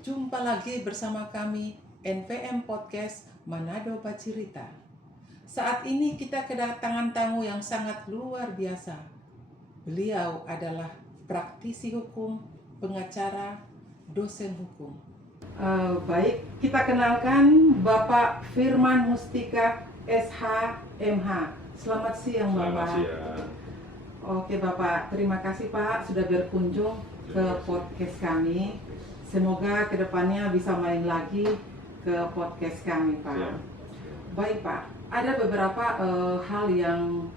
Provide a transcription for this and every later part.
Jumpa lagi bersama kami NPM Podcast Manado Bacirita. Saat ini kita kedatangan tamu yang sangat luar biasa. Beliau adalah praktisi hukum, pengacara, dosen hukum. Baik, kita kenalkan Bapak Firman Mustika SH.MH. Selamat siang Bapak. Selamat siang. Oke Bapak, terima kasih Pak sudah berkunjung ke podcast kami. Semoga kedepannya bisa main lagi ke podcast kami Pak. Siap. Baik Pak, ada beberapa hal yang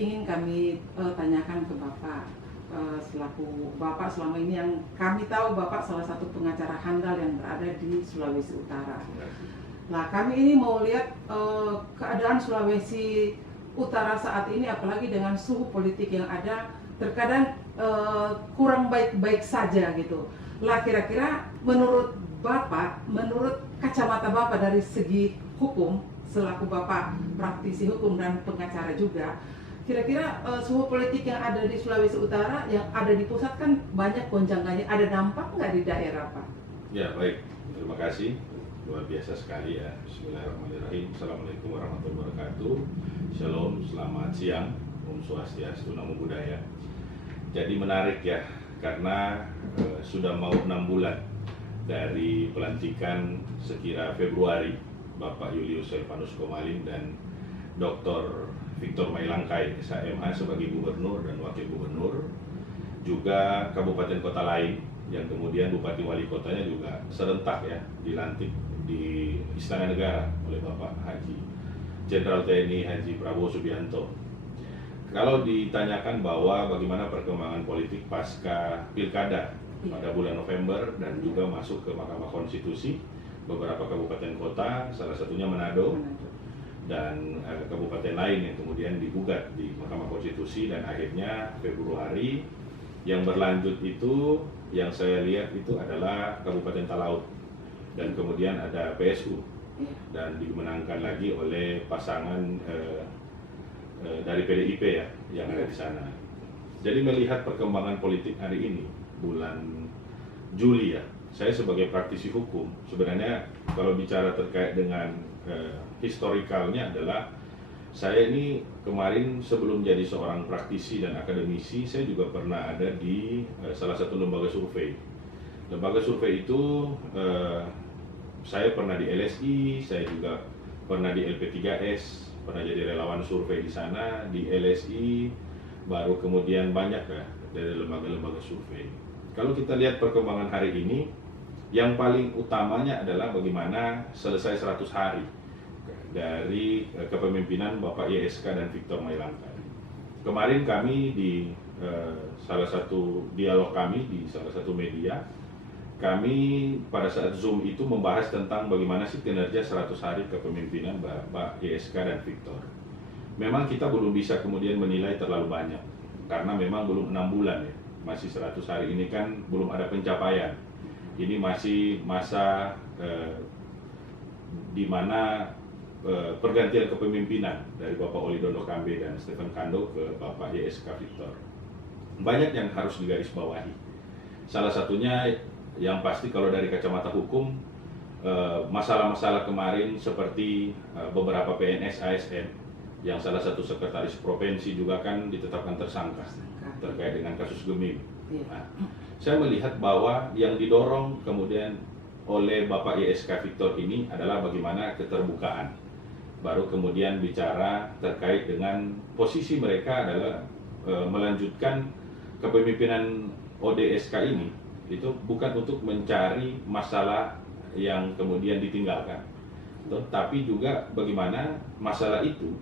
ingin kami tanyakan ke Bapak. Selaku Bapak selama ini yang kami tahu Bapak salah satu pengacara handal yang berada di Sulawesi Utara. Nah, kami ini mau lihat keadaan Sulawesi Utara saat ini, apalagi dengan suhu politik yang ada, terkadang kurang baik-baik saja gitu. Lah, kira-kira menurut Bapak, menurut kacamata Bapak dari segi hukum, selaku Bapak praktisi hukum dan pengacara juga, kira-kira suhu politik yang ada di Sulawesi Utara, yang ada di pusat kan banyak gonjangannya, ada dampak nggak di daerah Pak? Ya, baik. Terima kasih. Luar biasa sekali ya. Bismillahirrahmanirrahim. Assalamualaikum warahmatullahi wabarakatuh. Shalom, selamat siang. Om Swastiastu, Namo Buddhaya. Jadi menarik ya, karena sudah mau 6 bulan dari pelantikan sekira Februari Bapak Julius Silvanus Komalin dan Dr. Victor Mailangkai SH.MH sebagai gubernur dan wakil gubernur, juga kabupaten kota lain yang kemudian bupati wali kotanya juga serentak ya dilantik di Istana Negara oleh Bapak Haji Jenderal TNI Haji Prabowo Subianto. Kalau ditanyakan bahwa bagaimana perkembangan politik pasca pilkada pada bulan November dan juga masuk ke Mahkamah Konstitusi beberapa kabupaten kota, salah satunya Manado, dan kabupaten lain yang kemudian digugat di Mahkamah Konstitusi, dan akhirnya Februari yang berlanjut itu yang saya lihat itu adalah Kabupaten Talaut, dan kemudian ada PSU dan dimenangkan lagi oleh pasangan dari PDIP ya yang ada di sana. Jadi melihat perkembangan politik hari ini bulan Juli ya, saya sebagai praktisi hukum sebenarnya kalau bicara terkait dengan historikalnya adalah saya ini kemarin sebelum jadi seorang praktisi dan akademisi, saya juga pernah ada di salah satu lembaga survei. Lembaga survei itu saya pernah di LSI, saya juga pernah di LP3S, pernah jadi relawan survei di sana, di LSI, baru kemudian banyak ya dari lembaga-lembaga survei. Kalau kita lihat perkembangan hari ini, yang paling utamanya adalah bagaimana selesai 100 hari dari kepemimpinan Bapak YSK dan Victor Mailangkai. Kemarin kami di salah satu dialog kami di salah satu media, kami pada saat Zoom itu membahas tentang bagaimana sih kinerja 100 hari kepemimpinan Bapak YSK dan Victor. Memang kita belum bisa kemudian menilai terlalu banyak, karena memang belum 6 bulan ya, masih 100 hari ini kan belum ada pencapaian. Ini masih masa di mana pergantian kepemimpinan dari Bapak Oli Dondo Kambe dan Stephen Kando ke Bapak YSK Victor. Banyak yang harus digarisbawahi. Salah satunya yang pasti kalau dari kacamata hukum, masalah-masalah kemarin seperti beberapa PNS ASN yang salah satu sekretaris provinsi juga kan ditetapkan tersangka terkait dengan kasus Gemim. Nah, saya melihat bahwa yang didorong kemudian oleh Bapak YSK Victor ini adalah bagaimana keterbukaan. Baru kemudian bicara terkait dengan posisi mereka adalah melanjutkan kepemimpinan ODSK ini itu bukan untuk mencari masalah yang kemudian ditinggalkan, tapi juga bagaimana masalah itu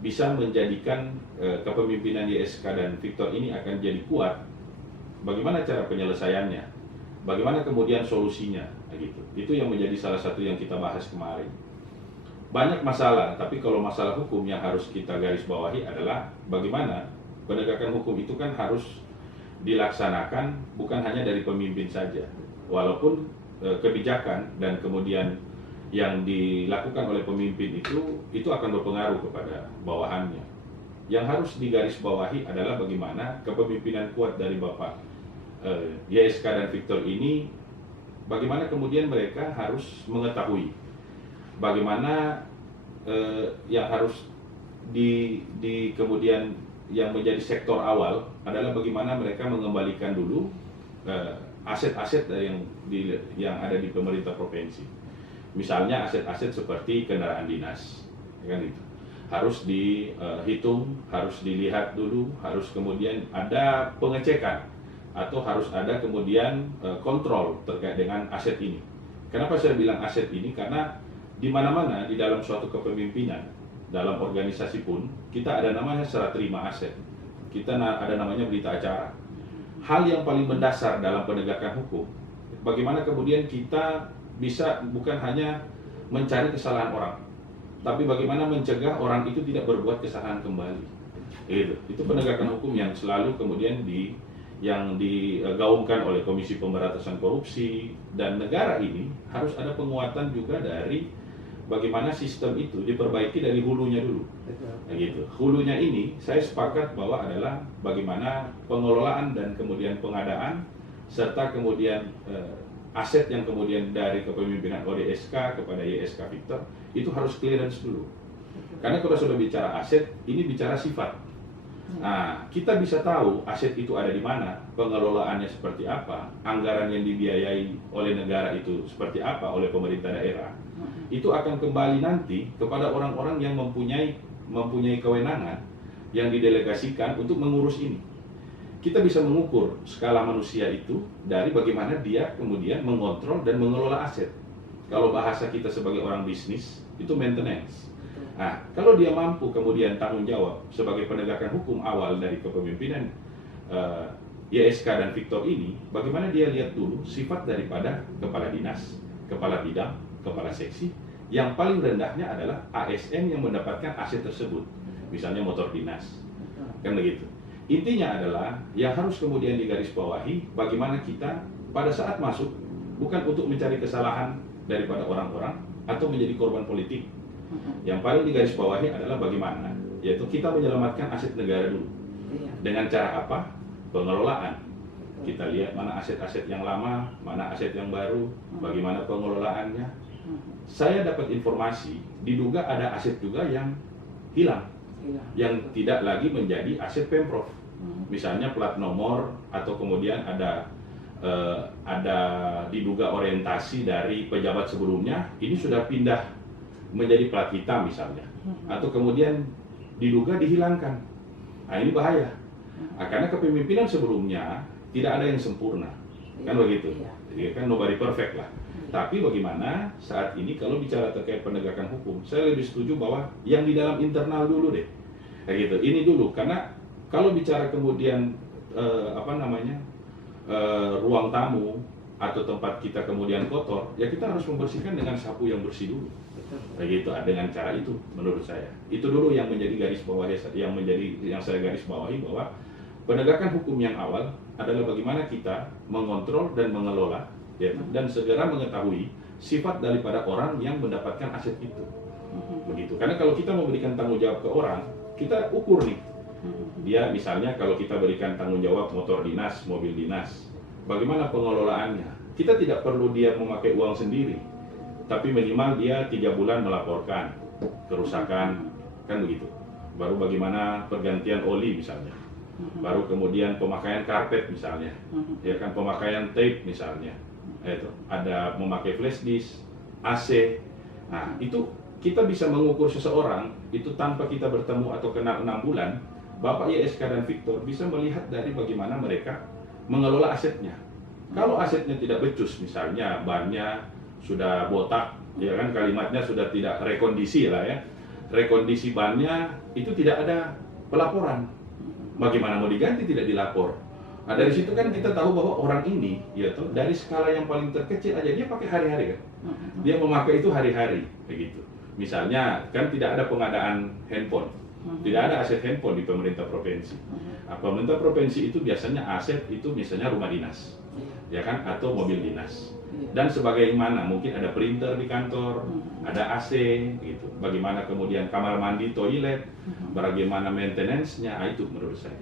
bisa menjadikan kepemimpinan YSK dan Victor ini akan jadi kuat. Bagaimana cara penyelesaiannya, bagaimana kemudian solusinya, gitu. Itu yang menjadi salah satu yang kita bahas kemarin. Banyak masalah, tapi kalau masalah hukum yang harus kita garis bawahi adalah bagaimana penegakan hukum itu kan harus dilaksanakan bukan hanya dari pemimpin saja. Walaupun kebijakan dan kemudian yang dilakukan oleh pemimpin itu akan berpengaruh kepada bawahannya. Yang harus digarisbawahi adalah bagaimana kepemimpinan kuat dari Bapak YSK dan Victor ini bagaimana kemudian mereka harus mengetahui bagaimana yang harus di kemudian yang menjadi sektor awal adalah bagaimana mereka mengembalikan dulu aset-aset yang ada di pemerintah provinsi. Misalnya aset-aset seperti kendaraan dinas, kan itu harus dihitung, harus dilihat dulu, harus kemudian ada pengecekan atau harus ada kemudian kontrol terkait dengan aset ini. Kenapa saya bilang aset ini? Karena di mana-mana di dalam suatu kepemimpinan, dalam organisasi pun kita ada namanya serah terima aset, kita ada namanya berita acara. Hal yang paling mendasar dalam penegakan hukum, bagaimana kemudian kita bisa bukan hanya mencari kesalahan orang, tapi bagaimana mencegah orang itu tidak berbuat kesalahan kembali. Itu penegakan hukum yang selalu kemudian yang digaungkan oleh Komisi Pemberantasan Korupsi, dan negara ini harus ada penguatan juga dari bagaimana sistem itu diperbaiki dari hulunya dulu. Gitu. Hulunya ini saya sepakat bahwa adalah bagaimana pengelolaan dan kemudian pengadaan serta kemudian aset yang kemudian dari kepemimpinan ODSK kepada YSK Victor itu harus clearance dulu. Karena kalau sudah bicara aset, ini bicara sifat. Nah, kita bisa tahu aset itu ada di mana, pengelolaannya seperti apa, anggaran yang dibiayai oleh negara itu seperti apa oleh pemerintah daerah. Itu akan kembali nanti kepada orang-orang yang mempunyai kewenangan yang didelegasikan untuk mengurus ini. Kita bisa mengukur skala manusia itu dari bagaimana dia kemudian mengontrol dan mengelola aset. Kalau bahasa kita sebagai orang bisnis, itu maintenance. Nah, kalau dia mampu kemudian tanggung jawab sebagai penegakan hukum awal dari kepemimpinan YSK dan Victor ini, bagaimana dia lihat dulu sifat daripada kepala dinas, kepala bidang, kepala seksi, yang paling rendahnya adalah ASN yang mendapatkan aset tersebut, misalnya motor dinas, kan begitu. Intinya adalah yang harus kemudian digarisbawahi bagaimana kita pada saat masuk bukan untuk mencari kesalahan daripada orang-orang atau menjadi korban politik. Yang paling digarisbawahi adalah bagaimana, yaitu kita menyelamatkan aset negara dulu. Dengan cara apa? Pengelolaan. Kita lihat mana aset-aset yang lama, mana aset yang baru, bagaimana pengelolaannya. Saya dapat informasi, diduga ada aset juga yang hilang, yang tidak lagi menjadi aset Pemprov. Misalnya plat nomor atau kemudian ada diduga orientasi dari pejabat sebelumnya, ini sudah pindah menjadi plat hitam misalnya, atau kemudian diduga dihilangkan. Nah, ini bahaya. Nah, karena kepemimpinan sebelumnya tidak ada yang sempurna, kan begitu. Jadi kan nobody perfect lah. Tapi bagaimana saat ini kalau bicara terkait penegakan hukum, saya lebih setuju bahwa yang di dalam internal dulu deh, kayak gitu. Ini dulu, karena kalau bicara kemudian ruang tamu atau tempat kita kemudian kotor, ya kita harus membersihkan dengan sapu yang bersih dulu. Begitu, dengan cara itu menurut saya. Itu dulu yang menjadi garis bawah, yang saya garis bawahi, bahwa penegakan hukum yang awal adalah bagaimana kita mengontrol dan mengelola, ya, dan segera mengetahui sifat daripada orang yang mendapatkan aset itu. Begitu. Karena kalau kita memberikan tanggung jawab ke orang, kita ukur nih. Dia misalnya kalau kita berikan tanggung jawab motor dinas, mobil dinas, bagaimana pengelolaannya? Kita tidak perlu dia memakai uang sendiri, tapi minimal dia 3 bulan melaporkan kerusakan, kan begitu. Baru bagaimana pergantian oli misalnya, baru kemudian pemakaian karpet misalnya, ya kan, pemakaian tape misalnya, itu ada memakai flash disk, AC. Nah, itu kita bisa mengukur seseorang itu tanpa kita bertemu atau kenal 6 bulan. Bapak YSK dan Victor bisa melihat dari bagaimana mereka mengelola asetnya. Kalau asetnya tidak becus, misalnya bannya sudah botak, ya kan, kalimatnya sudah tidak rekondisi lah ya, rekondisi bannya itu tidak ada pelaporan, bagaimana mau diganti, tidak dilapor. Nah, dari situ kan kita tahu bahwa orang ini, ya tuh, dari skala yang paling terkecil aja dia pakai hari-hari kan, dia memakai itu hari-hari, begitu. Misalnya kan tidak ada pengadaan handphone, tidak ada aset handphone di pemerintah provinsi. Nah, pemerintah provinsi itu biasanya aset itu misalnya rumah dinas, ya kan, atau mobil dinas. Dan sebagaimana mungkin ada printer di kantor, ada AC, gitu. Bagaimana kemudian kamar mandi, toilet, bagaimana maintenance-nya, itu menurut saya.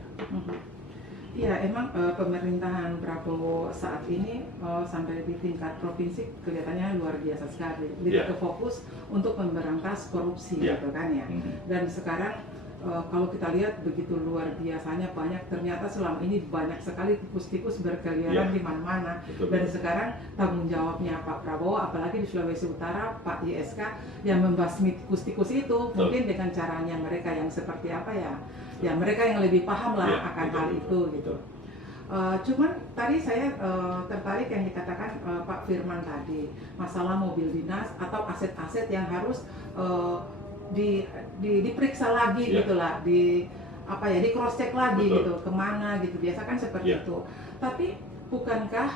Ya, emang pemerintahan Prabowo saat ini sampai di tingkat provinsi kelihatannya luar biasa sekali. Lebih Ya. ke fokus untuk memberantas korupsi, Ya. gitu kan ya. Dan sekarang kalau kita lihat begitu luar biasanya banyak, ternyata selama ini banyak sekali tikus-tikus berkeliaran Ya. di mana-mana. Betul. Dan sekarang tanggung jawabnya Pak Prabowo, apalagi di Sulawesi Utara, Pak YSK yang membasmi tikus-tikus itu, Betul. mungkin dengan caranya mereka yang seperti apa ya. Ya mereka yang lebih paham lah Ya, akan betul, hal betul, itu gitu. betul. Cuman tadi saya tertarik yang dikatakan Pak Firman tadi, masalah mobil dinas atau aset-aset yang harus diperiksa lagi Ya. gitulah, di cross check lagi Betul. gitu, kemana gitu, biasa kan seperti Ya. itu. Tapi bukankah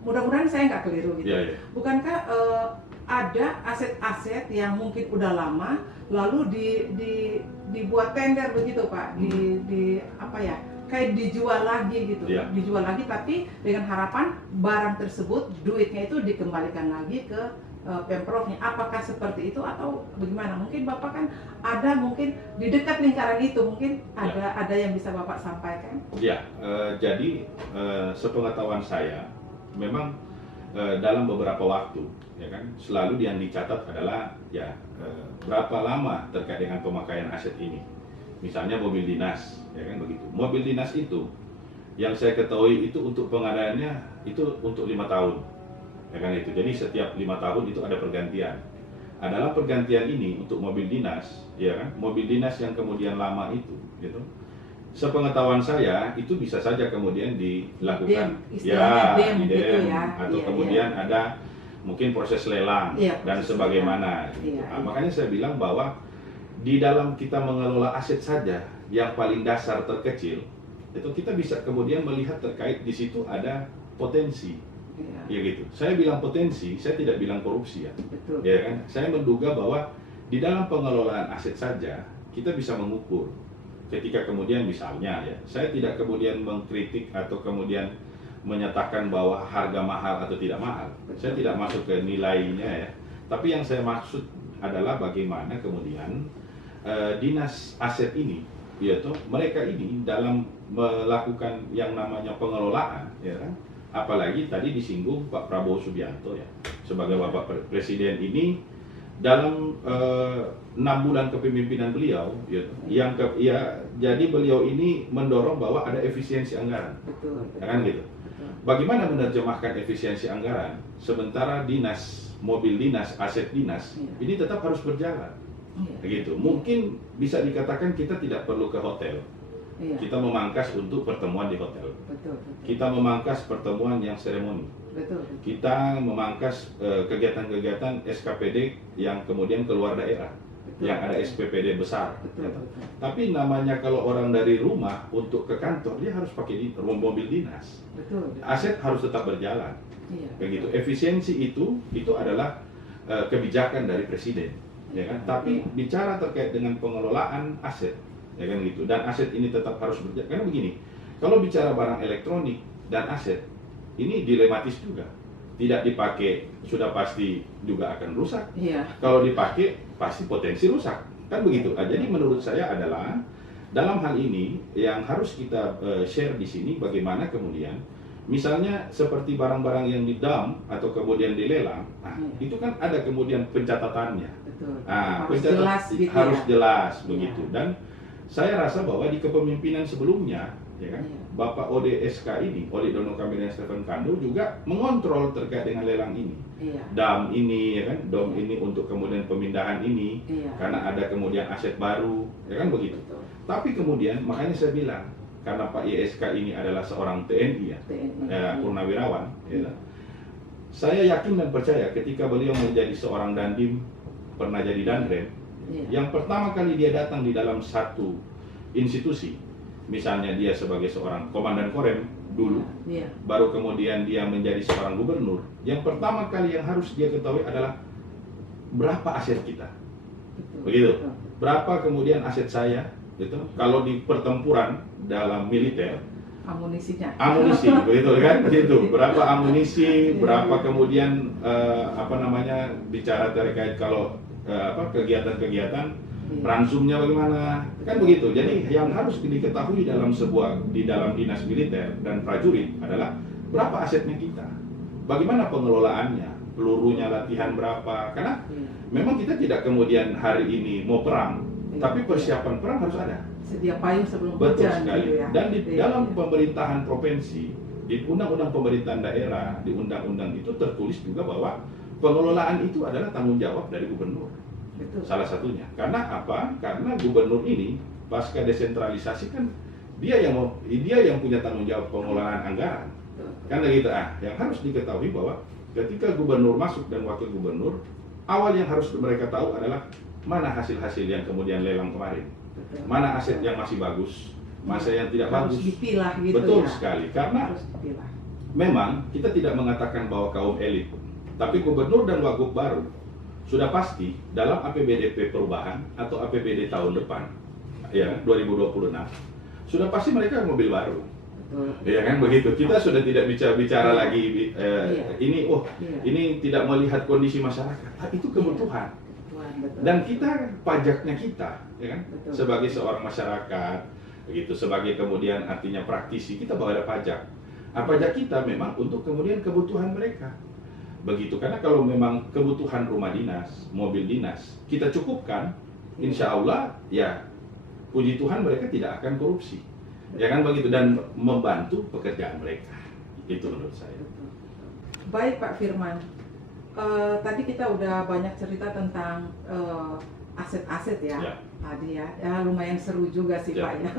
mudah-mudahan saya nggak keliru gitu, Ya, ya. bukankah ada aset-aset yang mungkin udah lama lalu dibuat tender begitu Pak, kayak dijual lagi gitu, Ya. dijual lagi tapi dengan harapan barang tersebut duitnya itu dikembalikan lagi ke Pemprovnya. Apakah seperti itu atau bagaimana? Mungkin Bapak kan ada mungkin di dekat lingkaran itu, mungkin ada yang bisa Bapak sampaikan? Ya, jadi sepengetahuan saya memang dalam beberapa waktu, ya kan, selalu yang dicatat adalah berapa lama terkait dengan pemakaian aset ini. Misalnya mobil dinas, ya kan begitu. Mobil dinas itu yang saya ketahui itu untuk pengadaannya itu untuk 5 tahun, ya kan itu. Jadi setiap 5 tahun itu ada pergantian. Adalah pergantian ini untuk mobil dinas, ya kan, mobil dinas yang kemudian lama itu, gitu. Sepengetahuan saya itu bisa saja kemudian dilakukan dem di gitu dem, ya. atau Iya, kemudian ada mungkin proses lelang Iya, dan proses sebagaimana. lelang. Iya, iya. Makanya saya bilang bahwa di dalam kita mengelola aset saja yang paling dasar terkecil itu kita bisa kemudian melihat terkait di situ ada potensi. Iya. Ya gitu. Saya bilang potensi, saya tidak bilang korupsi ya. Betul. Ya kan? Saya menduga bahwa di dalam pengelolaan aset saja kita bisa mengukur. Ketika kemudian misalnya ya, saya tidak kemudian mengkritik atau kemudian menyatakan bahwa harga mahal atau tidak mahal. Saya tidak masuk ke nilainya ya. Tapi yang saya maksud adalah bagaimana kemudian dinas aset ini, yaitu mereka ini dalam melakukan yang namanya pengelolaan, ya kan? Apalagi tadi disinggung Pak Prabowo Subianto ya, sebagai Bapak Presiden ini dalam 6 bulan kepemimpinan beliau, jadi beliau ini mendorong bahwa ada efisiensi anggaran, Betul. ya kan gitu. Betul. Bagaimana menerjemahkan efisiensi anggaran sementara dinas, mobil dinas, aset dinas ini tetap harus berjalan, begitu. Mungkin bisa dikatakan kita tidak perlu ke hotel. Iya. Kita memangkas untuk pertemuan di hotel. Betul. Kita memangkas pertemuan yang seremoni. Betul. Kita memangkas kegiatan-kegiatan SKPD yang kemudian keluar daerah, Betul. yang ada SPPD besar. Betul. Betul. Tapi namanya kalau orang dari rumah untuk ke kantor, dia harus pakai mobil dinas. Betul. Aset harus tetap berjalan. Iya. Begitu. Efisiensi itu adalah kebijakan dari presiden, ya kan? Tapi bicara terkait dengan pengelolaan aset, ya kan gitu. Dan aset ini tetap harus berjalan. Karena begini, kalau bicara barang elektronik dan aset, ini dilematis juga. Tidak dipakai sudah pasti juga akan rusak. Iya. Kalau dipakai pasti potensi rusak. Kan begitu. Jadi menurut saya adalah dalam hal ini yang harus kita share di sini bagaimana kemudian misalnya seperti barang-barang yang didam atau kemudian dilelang, itu kan ada kemudian pencatatannya. Betul. Nah, Harus jelas gitu harus ya. jelas Iya. begitu. Dan saya rasa bahwa di kepemimpinan sebelumnya, ya kan, Iya. Bapak ODSK ini, Oli Dono Kamil Stephen Kando juga mengontrol terkait dengan lelang ini. Iya. Dam ini, ya kan, dom Iya. ini untuk kemudian pemindahan ini, Iya. karena ada kemudian aset baru, ya kan begitu. Betul. Tapi kemudian makanya saya bilang, karena Pak YSK ini adalah seorang TNI ya, TNI. purnawirawan, ya, saya yakin dan percaya ketika beliau menjadi seorang dandim, pernah jadi danrem, Iya. yang pertama kali dia datang di dalam satu institusi, misalnya dia sebagai seorang komandan korem dulu, Iya. baru kemudian dia menjadi seorang gubernur, yang pertama kali yang harus dia ketahui adalah berapa aset kita, Betul. begitu. Betul. Berapa kemudian aset saya, gitu. Kalau di pertempuran dalam militer, Amunisinya. amunisi, begitu kan? Begitu. Berapa amunisi, berapa kemudian bicara terkait kalau kegiatan-kegiatan ransumnya bagaimana, kan begitu. Jadi yang harus diketahui di dalam dinas militer dan prajurit adalah berapa asetnya kita, bagaimana pengelolaannya, pelurunya latihan berapa. Karena memang kita tidak kemudian hari ini mau perang, tapi persiapan perang harus ada. Sedia payung sebelum Betul hujan sekali. gitu ya. Dan di dalam pemerintahan provinsi, di undang-undang pemerintahan daerah, di undang-undang itu tertulis juga bahwa pengelolaan itu adalah tanggung jawab dari gubernur. Betul. Salah satunya. Karena apa? Karena gubernur ini pasca desentralisasi kan dia yang punya tanggung jawab pengelolaan anggaran. Kan gitu. Yang harus diketahui bahwa ketika gubernur masuk dan wakil gubernur, awal yang harus mereka tahu adalah mana hasil-hasil yang kemudian lelang kemarin. Betul. Mana aset yang masih bagus, masa yang tidak Harus bagus. dipilah gitu. Betul ya. sekali. Karena Harus dipilah. memang kita tidak mengatakan bahwa kaum elit, tapi gubernur dan wagub baru sudah pasti dalam APBDP perubahan atau APBD tahun depan, ya 2026, sudah pasti mereka mobil baru. Betul. Ya kan begitu. Kita sudah tidak bicara lagi ini ini tidak melihat kondisi masyarakat. Itu kebutuhan. Betul. Dan kita pajaknya kita, ya kan? Betul. Sebagai seorang masyarakat, begitu sebagai kemudian artinya praktisi, kita bahwa ada pajak. Pajak kita memang untuk kemudian kebutuhan mereka. Begitu, karena kalau memang kebutuhan rumah dinas, mobil dinas, kita cukupkan, insya Allah ya puji Tuhan mereka tidak akan korupsi. Ya kan begitu, dan membantu pekerjaan mereka. Itu menurut saya. Baik Pak Firman, tadi kita udah banyak cerita tentang aset-aset ya. Tadi ya lumayan seru juga sih Pak ya.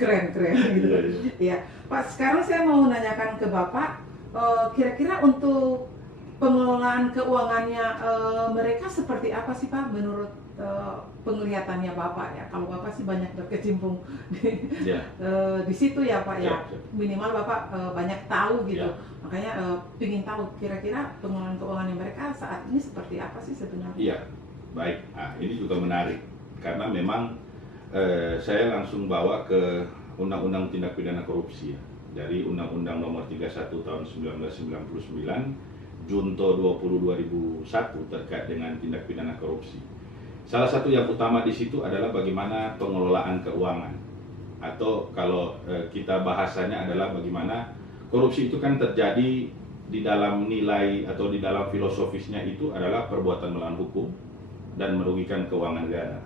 Keren gitu. Ya Pak, sekarang saya mau menanyakan ke Bapak, kira-kira untuk pengelolaan keuangannya mereka seperti apa sih Pak menurut penglihatannya Bapak ya? Kalau Bapak sih banyak berkecimpung di situ ya Pak ya. Minimal Bapak banyak tahu gitu. Makanya ingin tahu kira-kira pengelolaan keuangannya mereka saat ini seperti apa sih sebenarnya? Iya, baik. Ini juga menarik karena memang saya langsung bawa ke Undang-Undang Tindak Pidana Korupsi ya. Dari Undang-Undang Nomor 31 Tahun 1999 Junto 20/2001 terkait dengan tindak pidana korupsi. Salah satu yang utama di situ adalah bagaimana pengelolaan keuangan, atau kalau kita bahasanya adalah bagaimana korupsi itu kan terjadi di dalam nilai atau di dalam filosofisnya itu adalah perbuatan melawan hukum dan merugikan keuangan negara.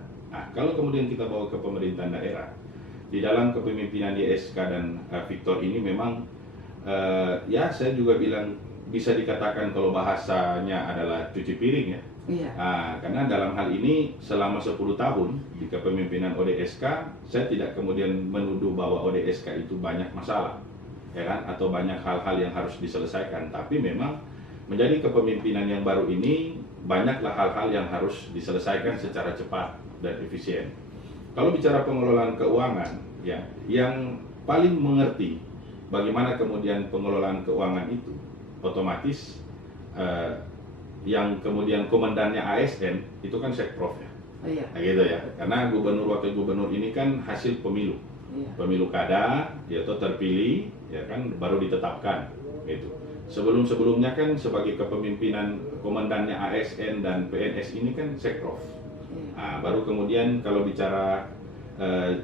Kalau kemudian kita bawa ke pemerintahan daerah, di dalam kepemimpinan YSK dan Victor ini memang ya saya juga bilang bisa dikatakan kalau bahasanya adalah cuci piring ya. Iya. Karena dalam hal ini selama 10 tahun di kepemimpinan ODSK, saya tidak kemudian menuduh bahwa ODSK itu banyak masalah, ya kan, atau banyak hal-hal yang harus diselesaikan. Tapi memang menjadi kepemimpinan yang baru ini banyaklah hal-hal yang harus diselesaikan secara cepat dan efisien. Kalau bicara pengelolaan keuangan, ya, yang paling mengerti bagaimana kemudian pengelolaan keuangan itu, otomatis yang kemudian komandannya ASN itu kan Sekprov ya. Iya. Gitu ya. Karena gubernur wakil gubernur ini kan hasil pemilu. Iya. Pemilu kada, yaitu terpilih, ya kan, baru ditetapkan gitu. Sebelum-sebelumnya kan sebagai kepemimpinan komandannya ASN dan PNS ini kan Sekprov. Iya. Baru kemudian kalau bicara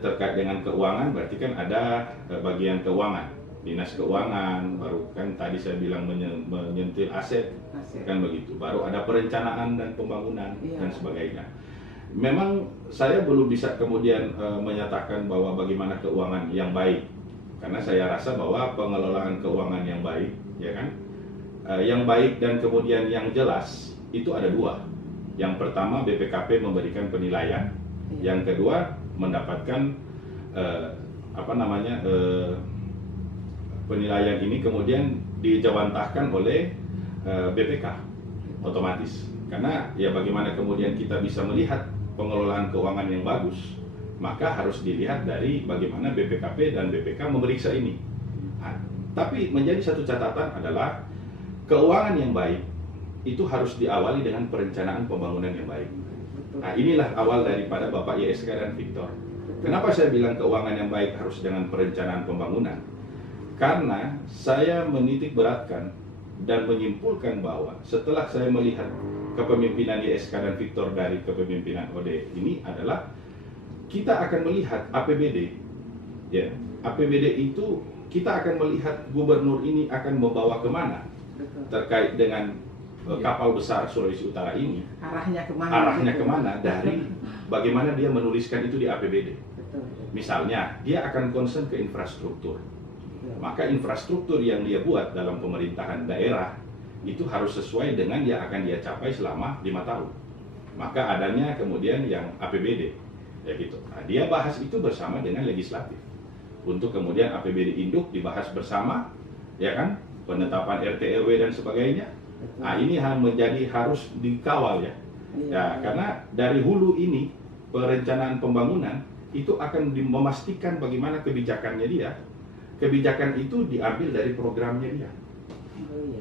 terkait dengan keuangan berarti kan ada bagian keuangan, dinas keuangan, baru kan tadi saya bilang menyentil aset, kan begitu. Baru ada perencanaan dan pembangunan dan sebagainya. Memang saya belum bisa kemudian menyatakan bahwa bagaimana keuangan yang baik, karena saya rasa bahwa pengelolaan keuangan yang baik, ya kan, yang baik dan kemudian yang jelas itu ada dua. Yang pertama BPKP memberikan penilaian, yang kedua mendapatkan penilaian ini kemudian dijawantahkan oleh BPK otomatis. Karena ya bagaimana kemudian kita bisa melihat pengelolaan keuangan yang bagus, maka harus dilihat dari bagaimana BPKP dan BPK memeriksa ini. Tapi menjadi satu catatan adalah keuangan yang baik itu harus diawali dengan perencanaan pembangunan yang baik. Inilah awal daripada Bapak YSK dan Victor. Kenapa saya bilang keuangan yang baik harus dengan perencanaan pembangunan? Karena saya menitik beratkan dan menyimpulkan bahwa setelah saya melihat kepemimpinan YSK dan Victor dari kepemimpinan OD ini adalah kita akan melihat APBD, ya, APBD itu kita akan melihat gubernur ini akan membawa kemana Betul. terkait dengan kapal besar Sulawesi Utara ini, Arahnya kemana? arahnya gitu. kemana dari bagaimana dia menuliskan itu di APBD. Betul. Misalnya dia akan concern ke infrastruktur. Maka infrastruktur yang dia buat dalam pemerintahan daerah itu harus sesuai dengan yang akan dia capai selama 5 tahun. Maka adanya kemudian yang APBD, ya gitu. Nah, dia bahas itu bersama dengan legislatif. Untuk kemudian APBD induk dibahas bersama, ya kan, penetapan RT RW dan sebagainya. Nah, ini menjadi harus dikawal ya. Ya, karena dari hulu ini perencanaan pembangunan itu akan memastikan bagaimana kebijakannya dia. Kebijakan itu diambil dari programnya dia,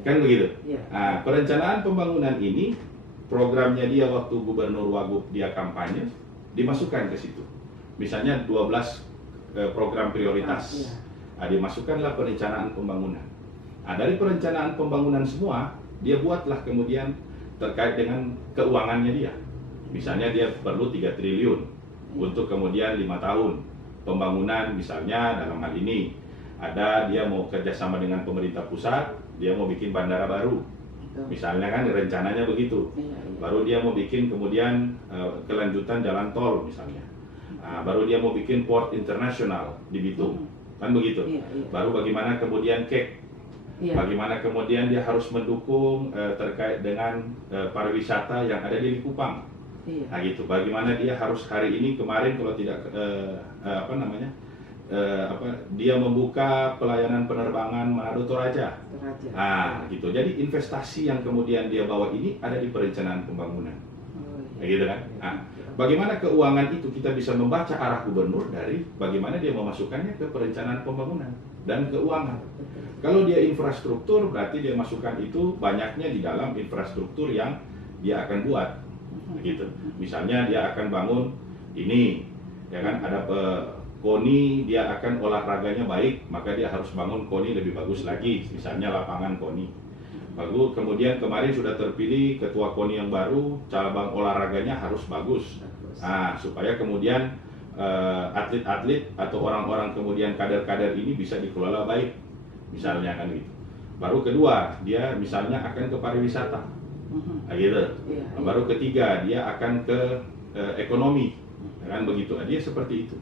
kan begitu? Nah, perencanaan pembangunan ini, programnya dia waktu gubernur Wagub dia kampanye, dimasukkan ke situ. Misalnya 12 program prioritas, nah, dimasukkanlah perencanaan pembangunan. Nah, dari perencanaan pembangunan semua, dia buatlah kemudian terkait dengan keuangannya dia. Misalnya dia perlu 3 triliun untuk kemudian 5 tahun pembangunan, misalnya dalam hal ini ada dia mau kerjasama dengan pemerintah pusat, dia mau bikin bandara baru, misalnya kan rencananya begitu. Baru dia mau bikin kemudian kelanjutan jalan tol misalnya. Nah, baru dia mau bikin port internasional di Bitung, kan begitu. Baru bagaimana kemudian bagaimana kemudian dia harus mendukung terkait dengan pariwisata yang ada di Likupang. Nah gitu, bagaimana dia harus hari ini kemarin kalau tidak dia membuka pelayanan penerbangan Manado Toraja. Nah, gitu. Jadi investasi yang kemudian dia bawa ini ada di perencanaan pembangunan. Gitu kan? Nah, bagaimana keuangan itu kita bisa membaca arah gubernur dari bagaimana dia memasukkannya ke perencanaan pembangunan dan keuangan. Kalau dia infrastruktur berarti dia masukkan itu banyaknya di dalam infrastruktur yang dia akan buat. Gitu. Misalnya dia akan bangun ini, ya kan, ada KONI, dia akan olahraganya baik, maka dia harus bangun KONI lebih bagus lagi, misalnya lapangan KONI. Bagus, kemudian kemarin sudah terpilih ketua KONI yang baru, cabang olahraganya harus bagus. Nah, supaya kemudian atlet-atlet atau orang-orang kemudian kader-kader ini bisa dikelola baik, misalnya kan gitu. Baru kedua, dia misalnya akan ke pariwisata, gitu. Baru ketiga, dia akan ke ekonomi, kan begitu. Dia seperti itu.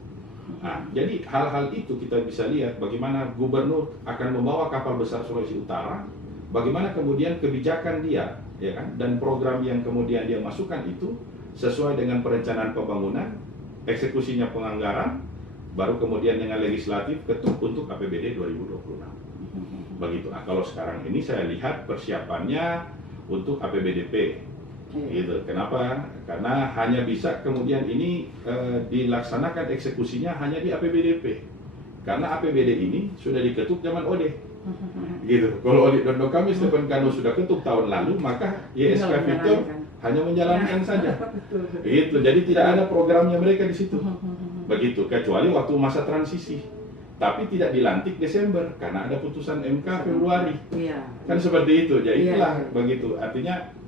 Nah, jadi hal-hal itu kita bisa lihat bagaimana gubernur akan membawa kapal besar Sulawesi Utara, bagaimana kemudian kebijakan dia, ya kan, dan program yang kemudian dia masukkan itu sesuai dengan perencanaan pembangunan, eksekusinya penganggaran, baru kemudian dengan legislatif ketuk untuk APBD 2026. Begitu. Nah, kalau sekarang ini saya lihat persiapannya untuk APBDP. Gitu. Kenapa? Karena hanya bisa kemudian ini dilaksanakan eksekusinya hanya di APBDP. Karena APBD ini sudah diketuk zaman OD. Gitu. Kalau OD Dondo kami Stephen Kano sudah ketuk tahun lalu, maka YSK Victor hanya menjalankan saja. Gitu. Jadi tidak ada programnya mereka di situ. Begitu, kecuali waktu masa transisi. Tapi tidak dilantik Desember karena ada putusan MK Februari. Kan seperti itu. Jadi itulah begitu. Artinya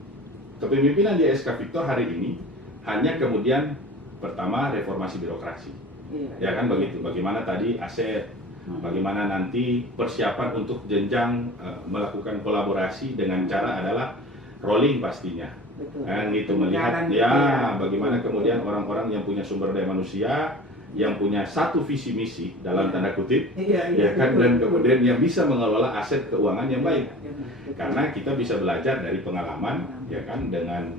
kepemimpinan YSK Victor hari ini hanya kemudian pertama reformasi birokrasi, ya kan begitu. Bagaimana tadi aset, bagaimana nanti persiapan untuk jenjang melakukan kolaborasi dengan cara adalah rolling pastinya, kan gitu, melihat ya bagaimana kemudian orang-orang yang punya sumber daya manusia, yang punya satu visi misi dalam tanda kutip, ya kan, dan kemudian yang bisa mengelola aset keuangan yang baik. Karena kita bisa belajar dari pengalaman, ya kan, dengan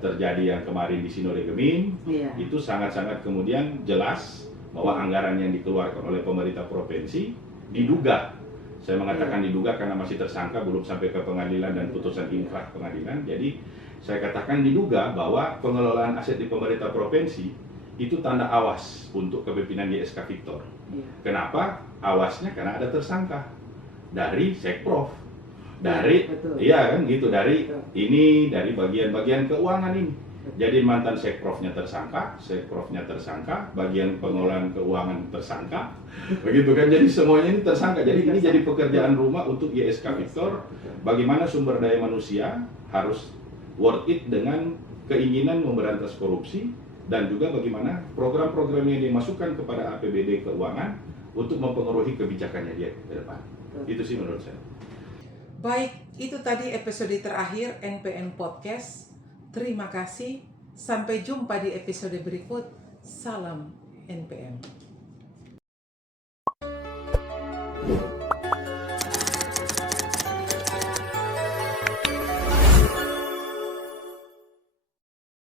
terjadi yang kemarin di Sinode Gemim, itu sangat-sangat kemudian jelas bahwa anggaran yang dikeluarkan oleh pemerintah provinsi diduga, saya mengatakan diduga karena masih tersangka belum sampai ke pengadilan dan putusan inkrah pengadilan, jadi saya katakan diduga bahwa pengelolaan aset di pemerintah provinsi itu tanda awas untuk kepemimpinan YSK Victor. Kenapa? Awasnya karena ada tersangka dari Sekprov. Dari iya kan gitu, dari ini, dari bagian-bagian keuangan ini. Jadi mantan sekprofnya tersangka, bagian pengelolaan keuangan tersangka, begitu kan? Jadi semuanya ini tersangka. Jadi ini jadi pekerjaan rumah untuk YSK Victor. Bagaimana sumber daya manusia harus worth it dengan keinginan memberantas korupsi, dan juga bagaimana program-program yang dimasukkan kepada APBD keuangan untuk mempengaruhi kebijakannya dia ke depan. Itu sih menurut saya. Baik, itu tadi episode terakhir NPM Podcast. Terima kasih. Sampai jumpa di episode berikut. Salam NPM.